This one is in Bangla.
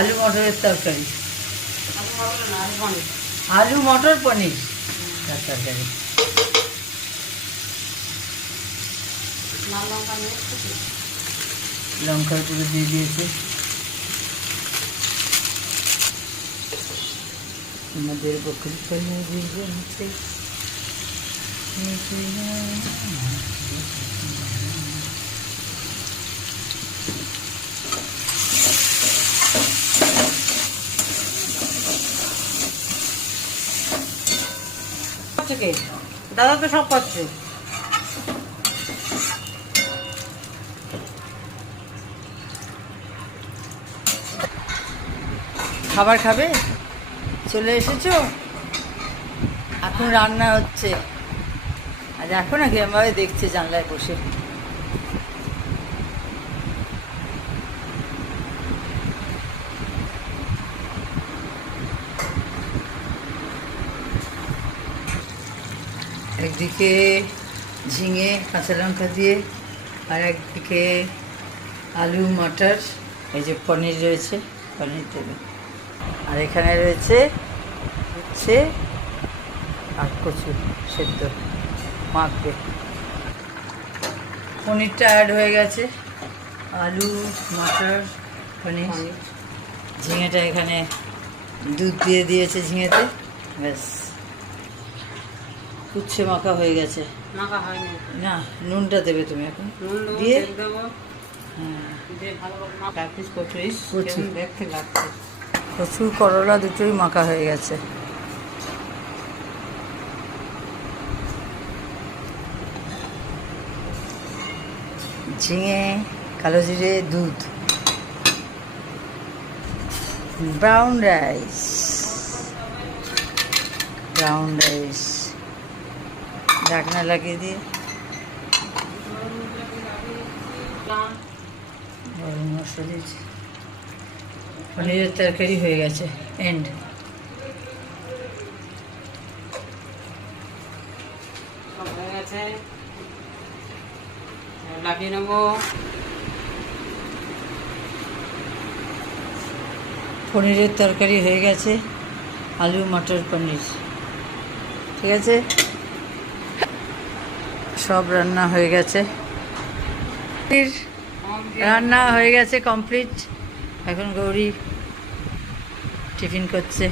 আলু মটরের তরকারি, আলু মটর পনির তরকারি। লঙ্কার গুঁড়ো দিয়ে দিয়েছে, আমাদের বকরি পালিয়ে দিয়ে নিচে। দাদা তো সব পাচ্ছে। খাবার খাবে? চলে এসেছো? এখন রান্না হচ্ছে। আজ এখন নাকি আমাকে দেখছে জানলায় বসে। একদিকে ঝিঙে কাঁচা লঙ্কা দিয়ে, আর একদিকে আলু মটর, এই যে পনির রয়েছে, পনির দেবে। আর এখানে রয়েছে উচ্ছে আর কচু সেদ্ধ মাখবে। পনিরটা অ্যাড হয়ে গেছে, আলু মটর পনির। ঝিঙেটা এখানে দুধ দিয়ে দিয়েছে ঝিঙেতে, ব্যাস উচ্ছে মাখা হয়ে গেছে। মাখা হয়নি না, নুনটা দেবে তুমি এখন দিয়ে। কচু করলা দুটোই মাখা হয়ে গেছে। ঝিঙে, কালো জিরে, দুধ, ব্রাউন রাইস, ব্রাউন রাইস ঢাকনা লাগিয়ে দিয়ে গরম মশলা দিয়েছি। পনিরের তরকারি হয়ে গেছে, এন্ড। হয়ে গেছে, লাগিয়ে নেবো। পনিরের তরকারি হয়ে গেছে, আলু মটর পনির, ঠিক আছে, সব রান্না হয়ে গেছে। রান্না হয়ে গেছে কমপ্লিট। এখন গৌরী টিফিন করছে।